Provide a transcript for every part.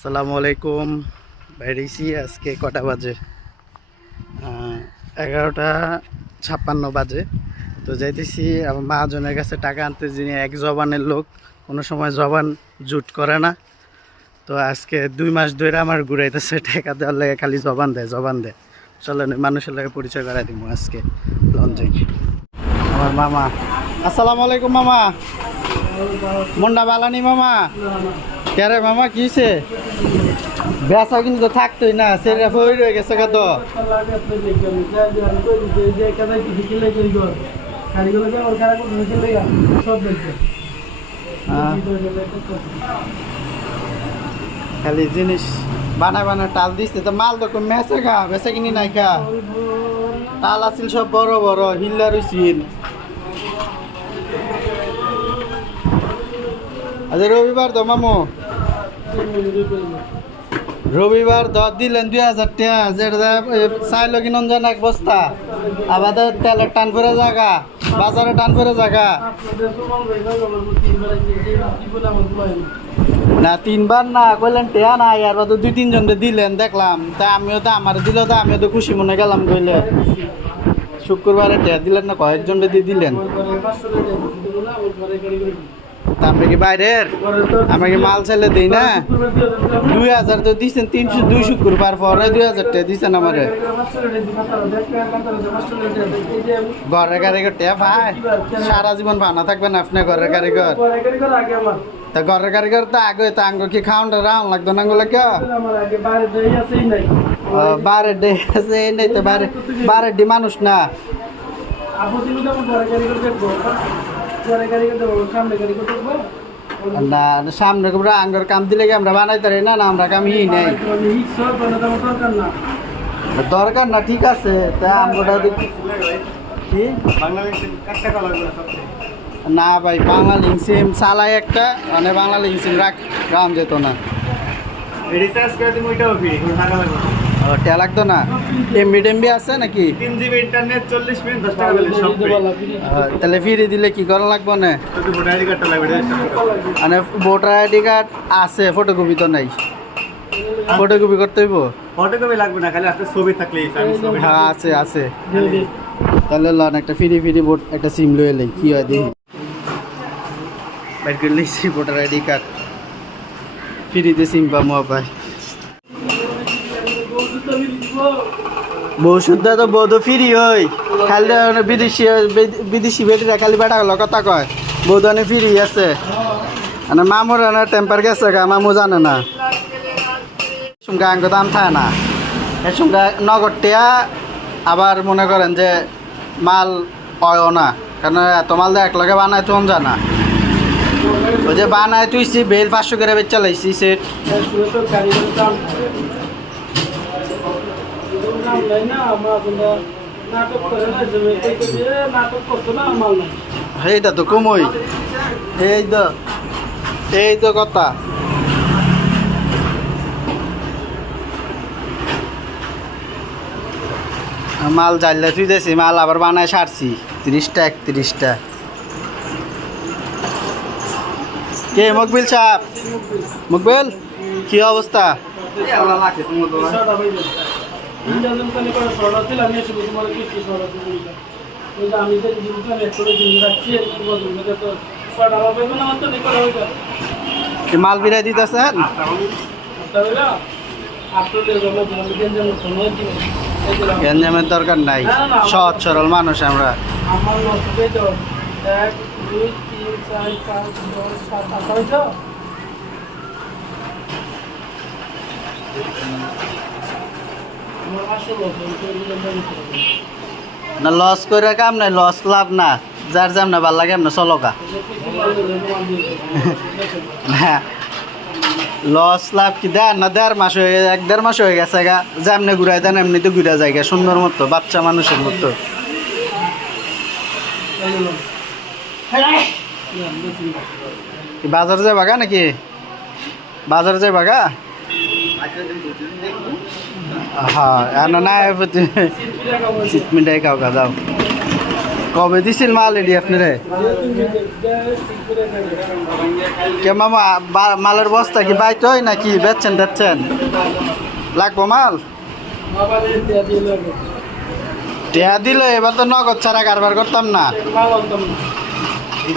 আসসালামু আলাইকুম। বেরিয়েছি আজকে কটা বাজে? 11:56 বাজে। তো যাইতেছি আমার মহাজনের কাছে টাকা আনতে, যিনি এক জবানের লোক, কোনো সময় জবান জুট করে না। তো আজকে 2 মাস ধরে আমার ঘুরাইতেছে টাকা দেওয়ার লাগে, খালি জবান দেয়। চলেন মানুষের লাগে পরিচয় করাই দিব আজকে লঞ্চে। আমার মামা। আসসালামু আলাইকুম মামা। মন্ডা বালানি মামা। কে মামা কিছে বেচা কিন্তু তো থাকতোই না, সেটা হয়ে রয়ে গেছে কত। খালি জিনিস বানায় টাল দিচ্ছে, তো মাল তো মেসে খা বেচা কিনি নাই খা। টাল আছিল সব বড় বড় হিল্লা রইছিল। আজ রবিবার তো মামু, রবিবার 10 দিলেন 2000 টাকা, যেটা চাইল কিনন জান এক বস্তা। আবার তেলের টান করে জায়গা, বাজারে টান করে জায়গা না। 3বার না কইলেন টেয়া নাই, আর তো 2-3 জন দিলেন দেখলাম। তা আমিও তো আমার দিল, তো আমিও তো খুশি মনে গেলাম। কইলে শুক্রবারে টেয়া দিলেন না, কয়েকজন দিয়ে দিলেন। আমরা কি বাইরের, আমরা কি মাল ছেলে দিই না? 2000 তো দিচ্ছেন, 302 শুক্রবার পরে 2000 টাকা দিচ্ছেন আমারে। ঘরের কারিগর টেয়া ভাই সারা জীবন ভানা থাকবেন আপনি ঘরের কারিগর। তা ঘরের কারিগর তো আগে তো আঙ্গ কি খাওয়ানটা রাউন লাগতো না গুলো কে? বাইরের ডে আছে নেই তো, বাইরের ডি মানুষ না। না সামনে আঙ্গর কাম দিলে কি আমরা বানাইতে পারি না? আমরা কাম ই নেই দরকার না। ঠিক আছে তা আমরা কি না ভাই, বাংলা লিঙ্ক সিম চালাই একটা, মানে বাংলা লিঙ্ক সিম রাম যেত না। টেয়া লাগতো না? এমবি আছে নাকি? 3 GB ইন্টারনেট 40 মিনিট 10 টাকা দিলে সব ফ্রি। তাহলে ফ্রি দিলে কি করা লাগবে না? তো ভোটার আইডি কার্ডটা লাগবে। মানে ভোটার আইডি কার্ড আছে, ফটোকপি তো নাই। ফটোকপি করতে হইব? ফটোকপি লাগবে না, খালি একটা ছবি থাকলেই হবে। হ্যাঁ আছে। তাহলে লন একটা ফ্রি ভোট একটা সিম লয়ে লই, কি হয় দেখি। বাইর করে লইছি ভোটার আইডি কার্ড, ফ্রিতে সিম পাবো ভাই। বউ শুদ্ধা তো বউ তো ফ্রি হই, খালি বিদেশি বেটিরা খালি বেটা হলো কথা কয় বউ তো ফ্রি আছে। মানে মামুর টেম্পার গেছে গা, মামু জানে না সুমকা আঙ্গ দাম থাকে না। এর সুমকা নগদ টেয়া আবার মনে করেন যে মাল হয় না, কারণ এত মাল দিয়ে একলগে বানায় তো জানা। ওই যে বানায় তুইছি বেল 500 করে বেচ চালাইছি সেট। এইটা তো কমই, এই তো কথা। মাল জানলে তুই দেছি, মাল আবার বানায় সারছি 30টা 31টা। কে মকবিল সাহেব? মকবিল কি অবস্থা? মাল বিরাই দিতেছেন? গেঞ্জামের দরকার নাই, সহজ সরল মানুষ আমরা। না লস করে কাম নাই, লস লাভ না। যার যাম না ভাল লাগে এমন চলকা। লস লাভ কি দেয় না? 1.5 মাস হয়ে গেছে গা। যেমনি ঘুরাই দেন এমনি তো ঘুরা যায় সুন্দর মতো, বাচ্চা মানুষের মতো। বাজার যায় বাগা নাকি? বাজার যায় বাগা? হ্যাঁ না চিটমিটাই খাও গা, যাও কবে দিছিল মাল এডি আপনারে কে মামা মালের বস্তা কি বাইতে হয় নাকি বেচছেন টেচ্ছেন লাগবো মাল টেয়া দিল এবার তো নগদ ছাড়া কারবার করতাম না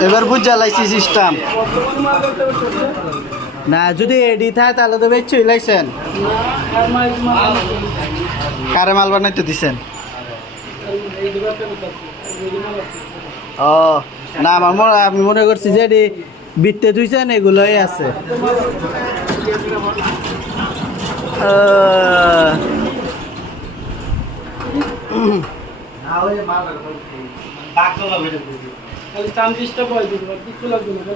এবার বুঝা লাইছি সিস্টেম না যদি এডি থাকে তাহলে তো বেচছই লাইছেন কারে মাল বানাইতে দিছেন ও না আমি মনে করছি যে এডি বিত্তে ধুইছেন এগুলোই আছে ডাক তো লাগবে খালি 40টা পয়সা দিতে কিছু লাগবে না